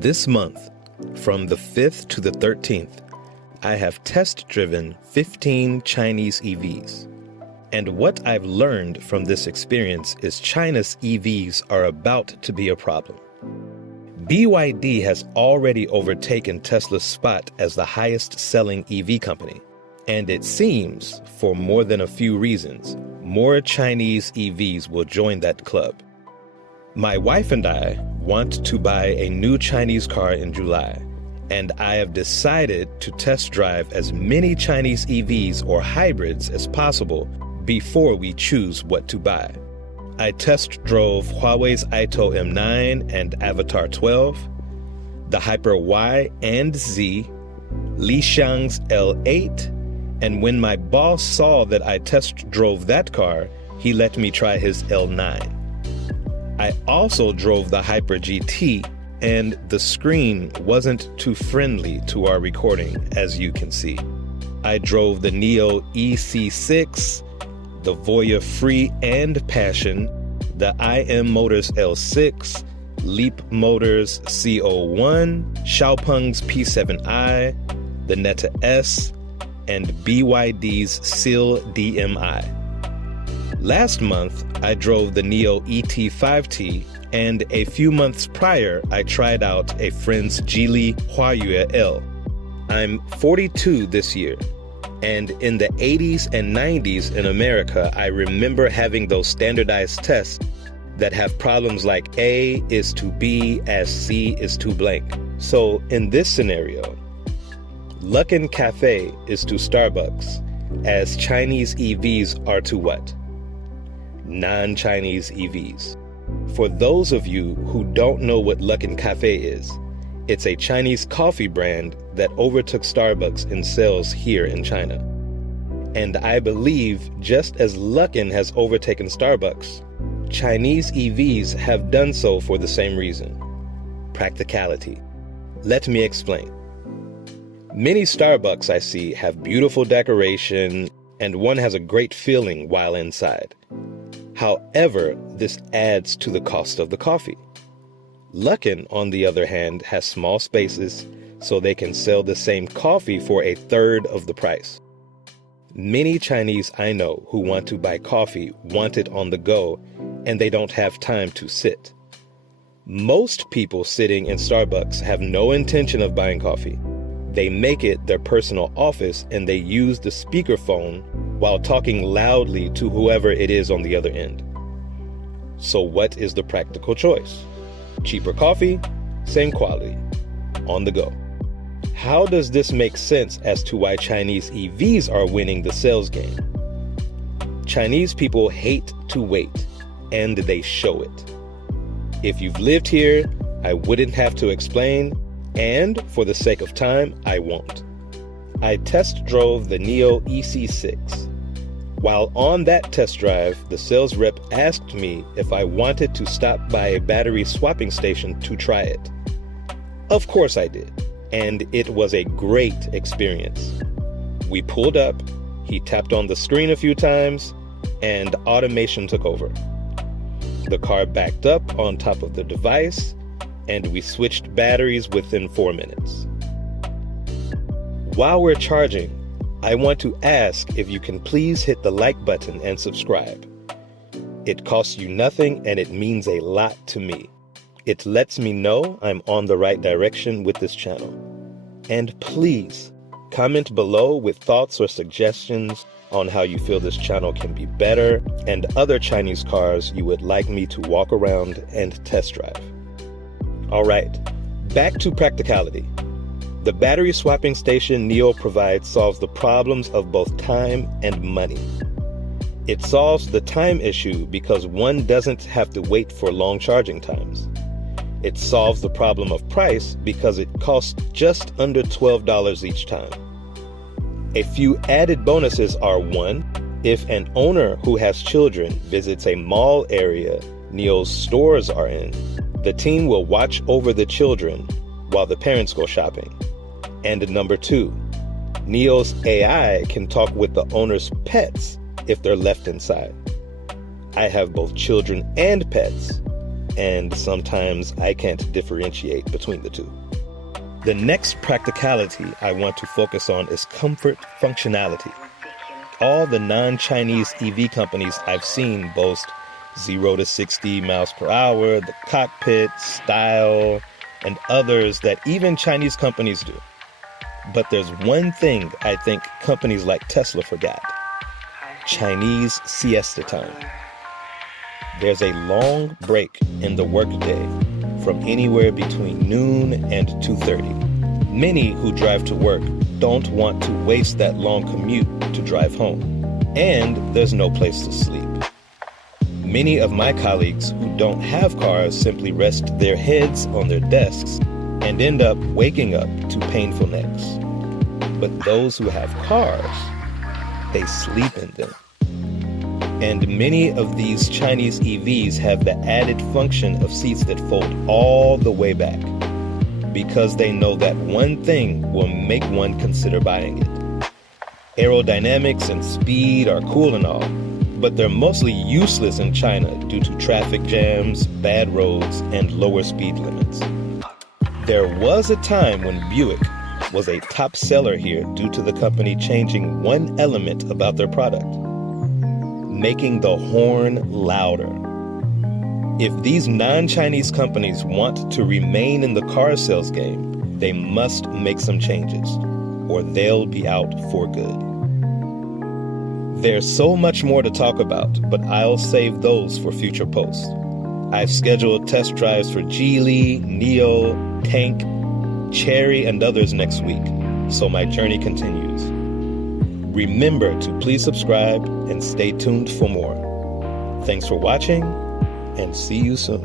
This month, from the 5th to the 13th, I have test-driven 15 Chinese EVs. And what I've learned from this experience is China's EVs are about to be a problem. BYD has already overtaken Tesla's spot as the highest-selling EV company. And it seems, for more than a few reasons, more Chinese EVs will join that club. My wife and I want to buy a new Chinese car in July, and I have decided to test drive as many Chinese EVs or hybrids as possible before we choose what to buy. I test drove Huawei's AITO M9 and Avatar 12, the Hyper Y and Z, LiXiang's L8, and when my boss saw that I test drove that car, he let me try his L9. I also drove the Hyper GT, and the screen wasn't too friendly to our recording, as you can see. I drove the NIO EC6, the Voya Free and Passion, the IM Motors L6, Leap Motors CO1, XiaoPeng's P7i, the Neta S, and BYD's SEAL DMI. Last month, I drove the NIO ET5T, and a few months prior, I tried out a friend's Geely Huayue L. I'm 42 this year, and in the 80s and 90s in America, I remember having those standardized tests that have problems like A is to B as C is to blank. So in this scenario, Luckin Cafe is to Starbucks as Chinese EVs are to what? Non-Chinese EVs. For those of you who don't know what Luckin Cafe is, it's a Chinese coffee brand that overtook Starbucks in sales here in China. And I believe just as Luckin has overtaken Starbucks, Chinese EVs have done so for the same reason: practicality. Let me explain. Many Starbucks I see have beautiful decoration, and one has a great feeling while inside. However, this adds to the cost of the coffee. Luckin, on the other hand, has small spaces, so they can sell the same coffee for a third of the price. Many Chinese I know who want to buy coffee want it on the go, and they don't have time to sit. Most people sitting in Starbucks have no intention of buying coffee. They make it their personal office, and they use the speakerphone while talking loudly to whoever it is on the other end. So what is the practical choice? Cheaper coffee, same quality, on the go. How does this make sense as to why Chinese EVs are winning the sales game? Chinese people hate to wait, and they show it. If you've lived here, I wouldn't have to explain, and for the sake of time, I won't. I test drove the NIO EC6. While on that test drive, the sales rep asked me if I wanted to stop by a battery swapping station to try it. Of course I did, and it was a great experience. We pulled up, he tapped on the screen a few times, and automation took over. The car backed up on top of the device, and we switched batteries within 4 minutes. While we're charging, I want to ask if you can please hit the like button and subscribe. It costs you nothing, and it means a lot to me. It lets me know I'm on the right direction with this channel. And please, comment below with thoughts or suggestions on how you feel this channel can be better and other Chinese cars you would like me to walk around and test drive. All right, back to practicality. The battery swapping station NIO provides solves the problems of both time and money. It solves the time issue because one doesn't have to wait for long charging times. It solves the problem of price because it costs just under $12 each time. A few added bonuses are: 1, if an owner who has children visits a mall area NIO's stores are in, the team will watch over the children while the parents go shopping. And number 2, NIO's AI can talk with the owner's pets if they're left inside. I have both children and pets, and sometimes I can't differentiate between the two. The next practicality I want to focus on is comfort functionality. All the non-Chinese EV companies I've seen boast 0 to 60 miles per hour, the cockpit, style, and others that even Chinese companies do. But there's one thing I think companies like Tesla forgot: Chinese Siesta Time. There's a long break in the workday from anywhere between noon and 2:30. Many who drive to work don't want to waste that long commute to drive home, and there's no place to sleep. Many of my colleagues who don't have cars simply rest their heads on their desks and end up waking up to painful necks. But those who have cars, they sleep in them. And many of these Chinese EVs have the added function of seats that fold all the way back, because they know that one thing will make one consider buying it. Aerodynamics and speed are cool and all, but they're mostly useless in China due to traffic jams, bad roads, and lower speed limits. There was a time when Buick was a top seller here due to the company changing one element about their product: making the horn louder. If these non-Chinese companies want to remain in the car sales game, they must make some changes, or they'll be out for good. There's so much more to talk about, but I'll save those for future posts. I've scheduled test drives for Geely, NIO, Tank, Cherry, and others next week, so my journey continues. Remember to please subscribe and stay tuned for more. Thanks for watching, and see you soon.